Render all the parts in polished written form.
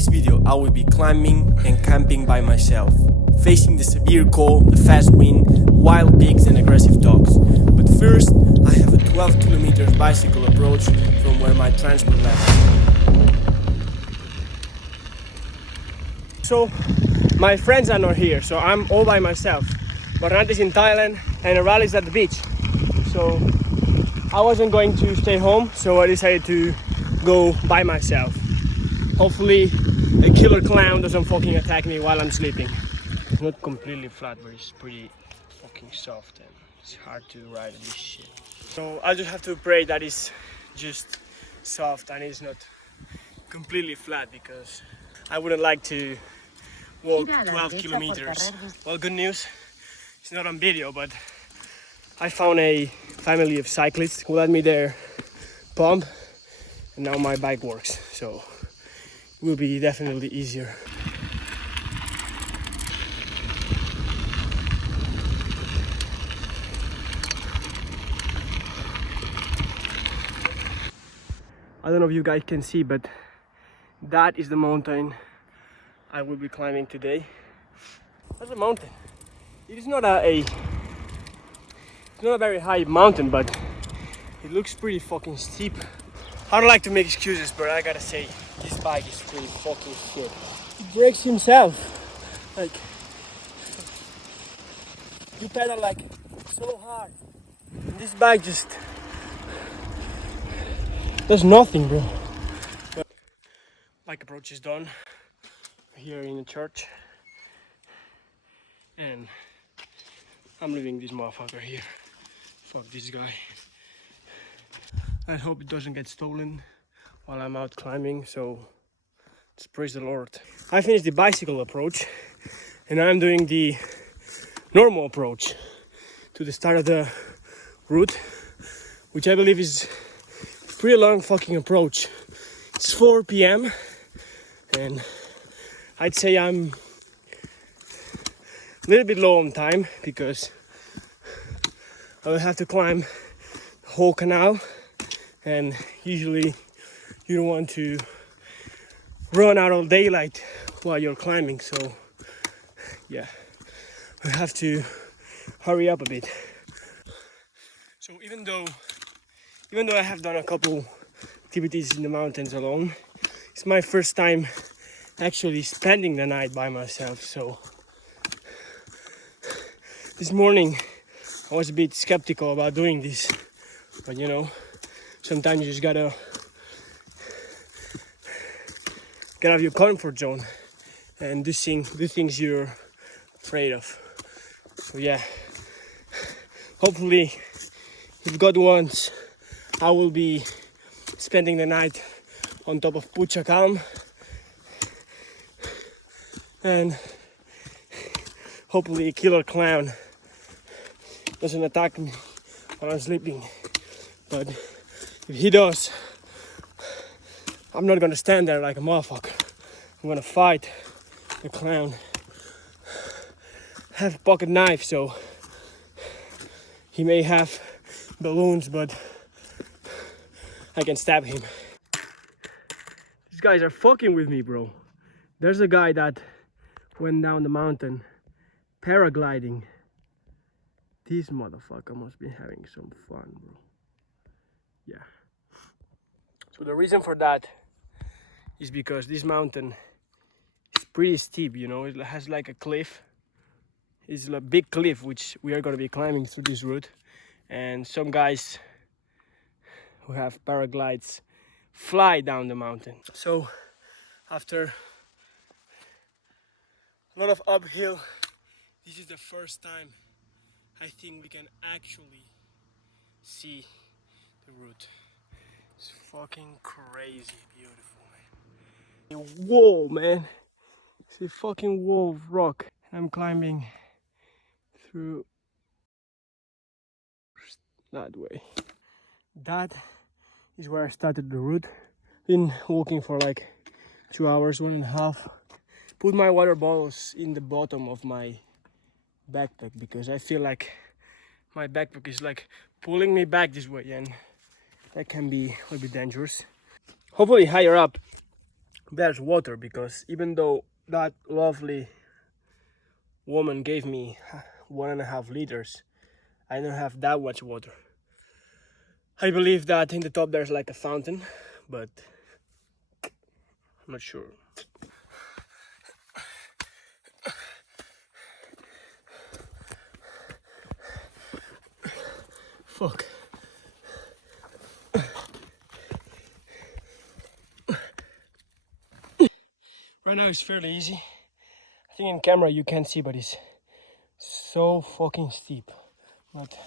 this video I will be climbing and camping by myself, facing the severe cold, the fast wind, wild pigs and aggressive dogs. But first, I have a 12 kilometers bicycle approach from where my transport left. So, my friends are not here, so I'm all by myself. Barnat is in Thailand and Aral is at the beach. So, I wasn't going to stay home, so I decided to go by myself. Hopefully a killer clown doesn't fucking attack me while I'm sleeping. It's not completely flat, but it's pretty fucking soft and it's hard to ride this shit. So I just have to pray that it's just soft and it's not completely flat, because I wouldn't like to walk 12 kilometers. Well, good news, it's not on video, but I found a family of cyclists who lent me their pump and now my bike works, so it will be definitely easier. I don't know if you guys can see, but that is the mountain I will be climbing today. That's a mountain. It is not it's not a very high mountain, but it looks pretty fucking steep. I don't like to make excuses, but I gotta say, this bike is pretty fucking shit. It brakes himself. Like, you pedal like so hard. And this bike just does nothing, bro. But bike approach is done. We're here in the church. And I'm leaving this motherfucker here. Fuck this guy. I hope it doesn't get stolen while I'm out climbing, so let's praise the Lord. I finished the bicycle approach and I'm doing the normal approach to the start of the route, which I believe is a pretty long fucking approach. It's 4 p.m. and I'd say I'm a little bit low on time because I will have to climb the whole canal, and usually you don't want to run out of daylight while you're climbing, so yeah, I have to hurry up a bit. So even though I have done a couple activities in the mountains alone, it's my first time actually spending the night by myself. So this morning I was a bit skeptical about doing this, but you know, sometimes you just gotta get out of your comfort zone and do things you're afraid of. So yeah, hopefully if God wants, I will be spending the night on top of Pucha Calm, and hopefully a killer clown doesn't attack me while I'm sleeping. But if he does, I'm not gonna stand there like a motherfucker. I'm gonna fight the clown. I have a pocket knife, so he may have balloons, but I can stab him. These guys are fucking with me, bro. There's a guy that went down the mountain paragliding. This motherfucker must be having some fun, bro. Yeah. So the reason for that is because this mountain is pretty steep, you know. It has like a cliff. It's a big cliff which we are going to be climbing through this route, and some guys who have paraglides fly down the mountain. So after a lot of uphill, this is the first time I think we can actually see the route. It's fucking crazy beautiful, man. A wall, man. It's a fucking wall of rock. I'm climbing through that way. That is where I started the route. Been walking for like 2 hours, 1.5. Put my water bottles in the bottom of my backpack because I feel like my backpack is like pulling me back this way, and that can be a little bit dangerous. Hopefully higher up there's water, because even though that lovely woman gave me 1.5 liters, I don't have that much water. I believe that in the top there's like a fountain, but I'm not sure. Fuck. Right now it's fairly easy. I think in camera you can't see, but it's so fucking steep. But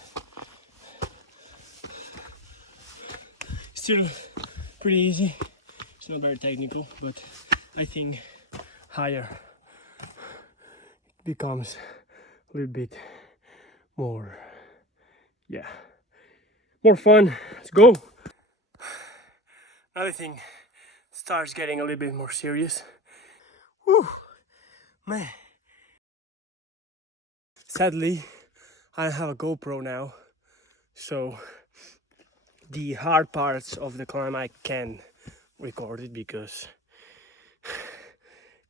still pretty easy. It's not very technical, but I think higher becomes a little bit more, yeah, more fun. Let's go. Another thing starts getting a little bit more serious. Whew, man. Sadly, I have a GoPro now, so the hard parts of the climb I can record it, because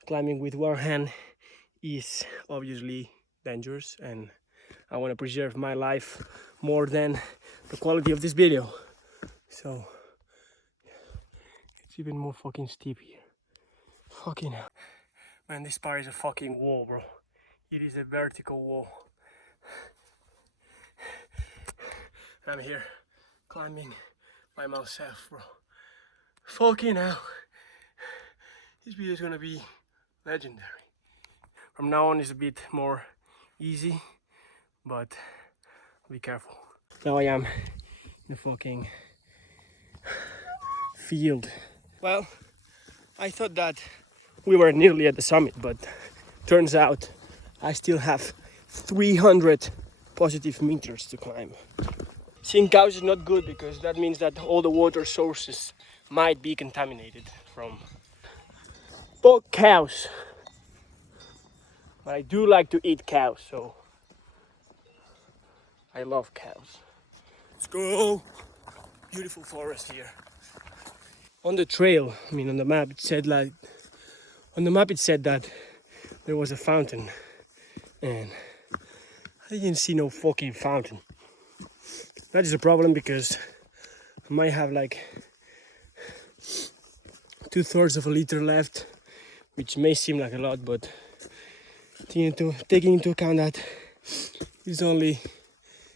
climbing with one hand is obviously dangerous, and I want to preserve my life more than the quality of this video. So it's even more fucking steep here. Fucking hell. Man, this part is a fucking wall, bro. It is a vertical wall. I'm here climbing by myself, bro. Fucking hell. This video is gonna be legendary. From now on it's a bit more easy, but be careful. Now I am in the fucking field. Well, I thought that we were nearly at the summit, but turns out I still have 300 positive meters to climb. Seeing cows is not good, because that means that all the water sources might be contaminated from cows. But I do like to eat cows, so I love cows. Let's go! Beautiful forest here. On the trail, I mean on the map, it said that there was a fountain, and I didn't see no fucking fountain. That is a problem, because I might have like 2/3 of a liter left, which may seem like a lot, but taking into account that it's only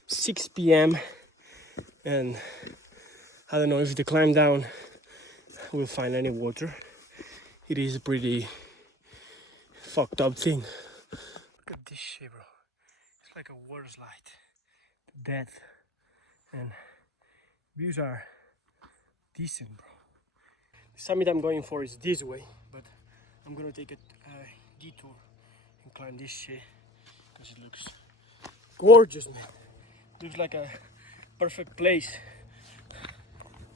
6 p.m. and I don't know if the climb down will find any water. It is a pretty fucked up thing. Look at this shit, bro. It's like a water slide to death, and views are decent, bro. The summit I'm going for is this way, but I'm gonna take a detour and climb this shit, because it looks gorgeous, man. Looks like a perfect place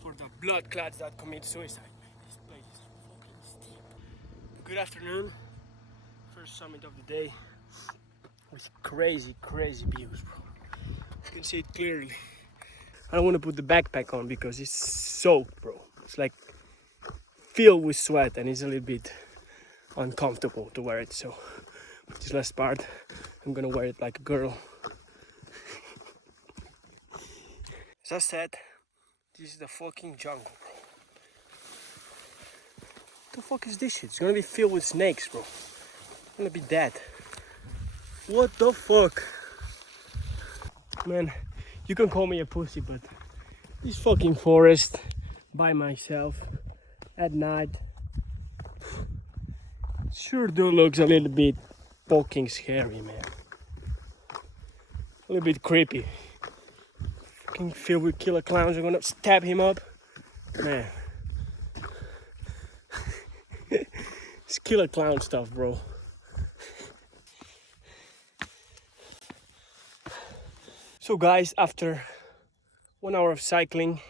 for the blood clots that commit suicide. This place is fucking steep. Good afternoon. First summit of the day with crazy views, bro. You can see it clearly. I don't want to put the backpack on because it's soaked, bro. It's like filled with sweat, and it's a little bit uncomfortable to wear it. So this last part, I'm gonna wear it like a girl. As I said, this is the fucking jungle, bro. What the fuck is this shit? It's gonna be filled with snakes, bro. I'm gonna be dead. What the fuck? Man, you can call me a pussy, but this fucking forest by myself at night sure do looks a little bit fucking scary, man. A little bit creepy. Fucking filled with killer clowns. I'm gonna stab him up, man. It's killer clown stuff, bro. So guys, after 1 hour of cycling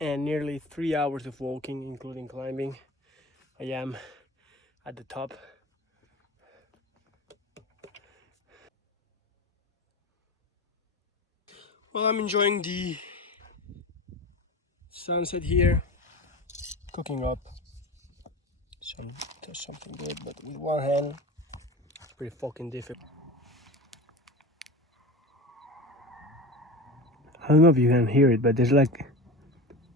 and nearly 3 hours of walking, including climbing, I am at the top. Well, I'm enjoying the sunset here, cooking up something good, but with one hand, pretty fucking difficult. I don't know if you can hear it, but there's like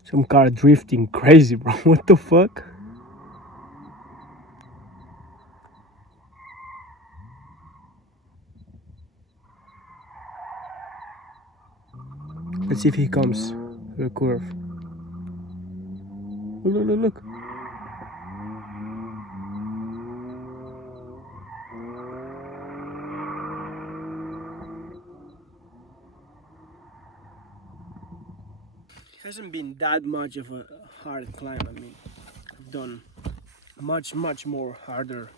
some car drifting crazy, bro. What the fuck? Let's see if he comes to the curve. Look, look, look, look. It hasn't been that much of a hard climb. I mean, I've done much more harder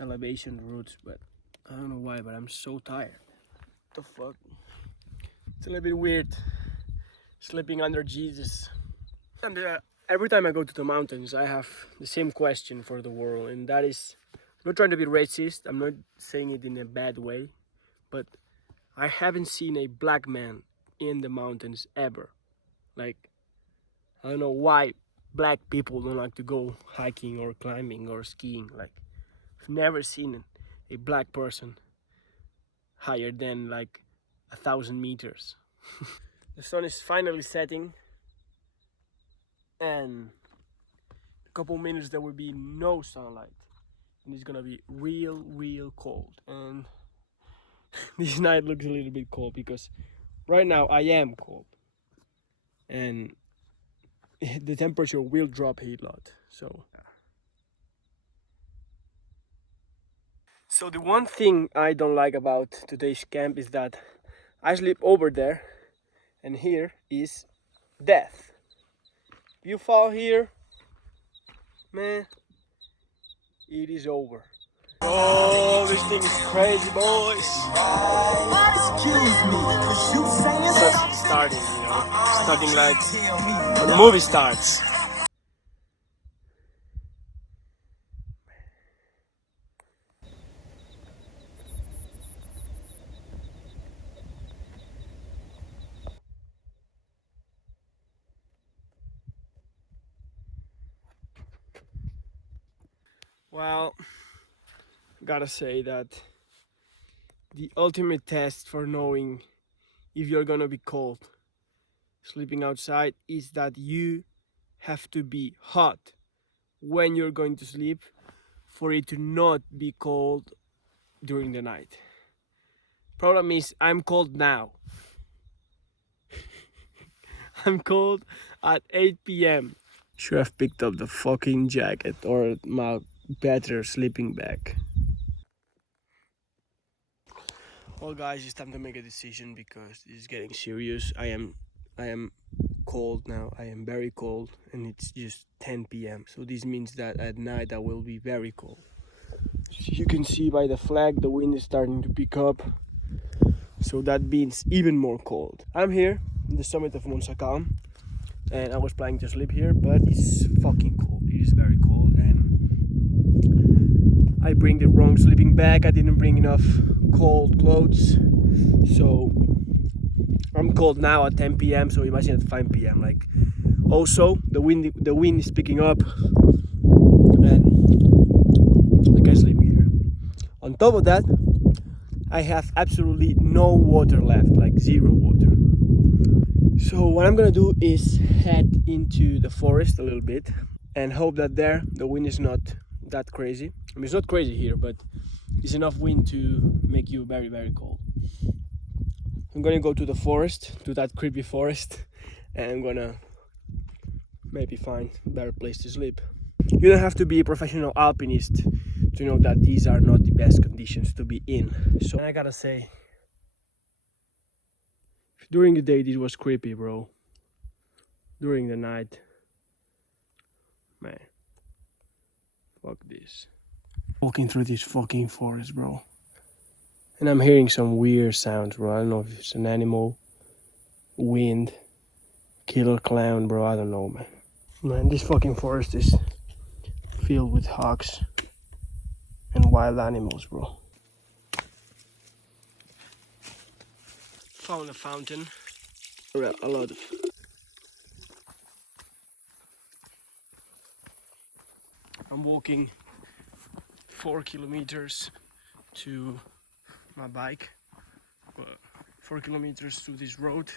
elevation routes, but I don't know why, but I'm so tired. What the fuck? It's a little bit weird sleeping under Jesus. And every time I go to the mountains, I have the same question for the world, and that is, I'm not trying to be racist, I'm not saying it in a bad way, but I haven't seen a black man in the mountains ever. Like, I don't know why black people don't like to go hiking or climbing or skiing. Like, I've never seen a black person higher than like 1,000 meters. The sun is finally setting, and in a couple minutes there will be no sunlight, and it's gonna be real cold. And this night looks a little bit cold because right now I am cold, and the temperature will drop a lot. So the one thing I don't like about today's camp is that I sleep over there, and here is death. If you fall here, man, it is over. Oh, this thing is crazy, boys. It's starting, you know, starting like when the movie starts. Well, gotta say that the ultimate test for knowing if you're gonna be cold sleeping outside is that you have to be hot when you're going to sleep for it to not be cold during the night. Problem is, I'm cold now. I'm cold at 8 p.m. Should have picked up the fucking jacket or my better sleeping bag. Well, guys, it's time to make a decision because this is getting serious. I am cold now. I am very cold, and it's just 10 p.m. So this means that at night I will be very cold. As you can see by the flag, the wind is starting to pick up. So that means even more cold. I'm here in the summit of Mont Sakam, and I was planning to sleep here, but it's fucking cold. It is very cold, and I bring the wrong sleeping bag. I didn't bring enough cold clothes, so I'm cold now at 10 p.m. So imagine at 5 p.m. Like, also the wind is picking up, and I can sleep here. On top of that, I have absolutely no water left, like zero water. So what I'm gonna do is head into the forest a little bit and hope that there the wind is not that crazy. I mean, it's not crazy here, but it's enough wind to make you very cold. I'm gonna go to the forest, to that creepy forest, and I'm gonna maybe find a better place to sleep. You don't have to be a professional alpinist to know that these are not the best conditions to be in. So, and I gotta say, during the day this was creepy, bro. During the night, man, fuck this. Walking through this fucking forest, bro. And I'm hearing some weird sounds, bro. I don't know if it's an animal, wind, killer clown, bro. I don't know, man. Man, this fucking forest is filled with hawks and wild animals, bro. Found a fountain. A lot of. I'm walking 4 kilometers to my bike, 4 kilometers to this road,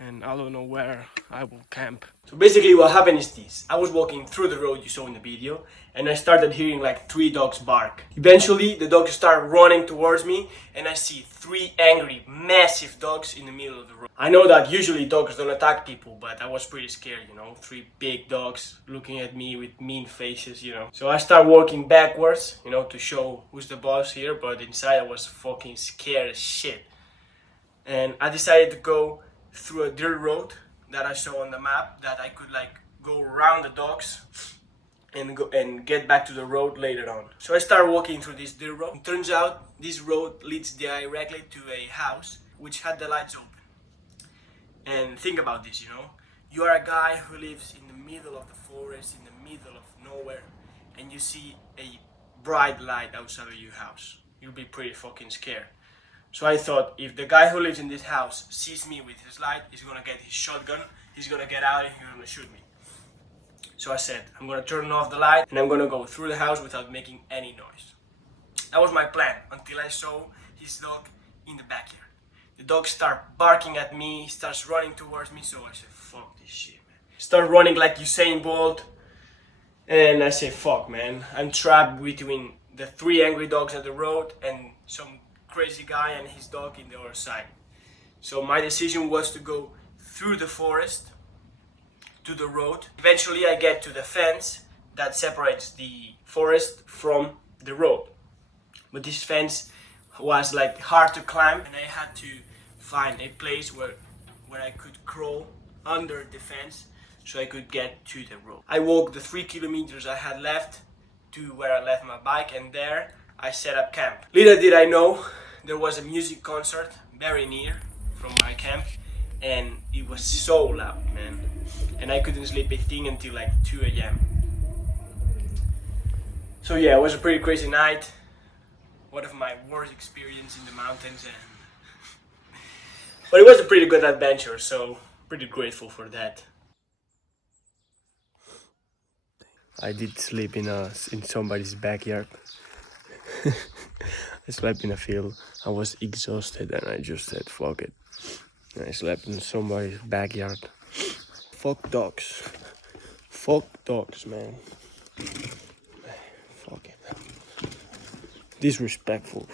and I don't know where I will camp. So basically what happened is this. I was walking through the road you saw in the video, and I started hearing like 3 dogs bark. Eventually the dogs start running towards me, and I see 3 angry, massive dogs in the middle of the road. I know that usually dogs don't attack people, but I was pretty scared, you know. 3 big dogs looking at me with mean faces, you know. So I start walking backwards, you know, to show who's the boss here, but inside I was fucking scared as shit. And I decided to go through a dirt road that I saw on the map, that I could like go around the dogs and get back to the road later on. So I started walking through this dirt road. It turns out this road leads directly to a house which had the lights open. And think about this, you know, you are a guy who lives in the middle of the forest, in the middle of nowhere, and you see a bright light outside of your house. You'll be pretty fucking scared. So I thought, if the guy who lives in this house sees me with his light, he's gonna get his shotgun, he's gonna get out and he's gonna shoot me. So I said, I'm gonna turn off the light and I'm gonna go through the house without making any noise. That was my plan, until I saw his dog in the backyard. The dog starts barking at me, he starts running towards me, so I said, fuck this shit, man. Start running like Usain Bolt, and I say, fuck, man. I'm trapped between the 3 angry dogs at the road and some crazy guy and his dog in the other side. So my decision was to go through the forest to the road. Eventually I get to the fence that separates the forest from the road. But this fence was like hard to climb, and I had to find a place where I could crawl under the fence so I could get to the road. I walked the 3 kilometers I had left to where I left my bike, and there I set up camp. Little did I know, there was a music concert very near from my camp, and it was so loud, man. And I couldn't sleep a thing until like 2 a.m. So yeah, it was a pretty crazy night. One of my worst experiences in the mountains, but it was a pretty good adventure, so pretty grateful for that. I did sleep in somebody's backyard. I slept in a field. I was exhausted and I just said fuck it. And I slept in somebody's backyard. Fuck dogs. Fuck dogs, man. Fuck it. Disrespectful.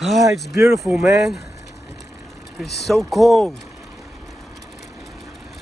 Ah, it's beautiful, man. It's so cold.